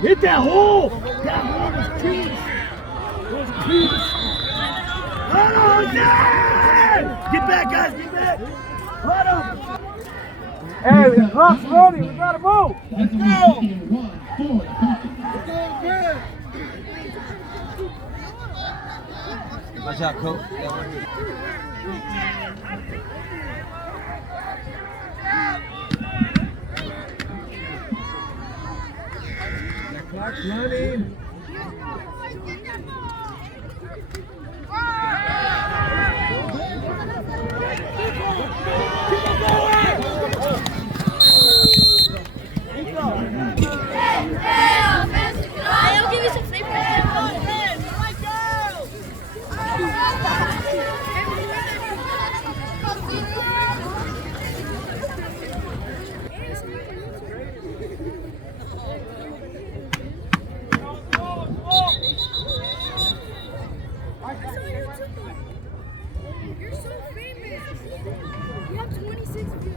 Hit that hole! That hole was key! Was key! Oh, yeah! Get back, guys, get back! Let him! Hey, the clock's running, we gotta move! Let's go! Watch out, coach. Clock's running. I'll give you some flavor. You're so famous. You have 26 views.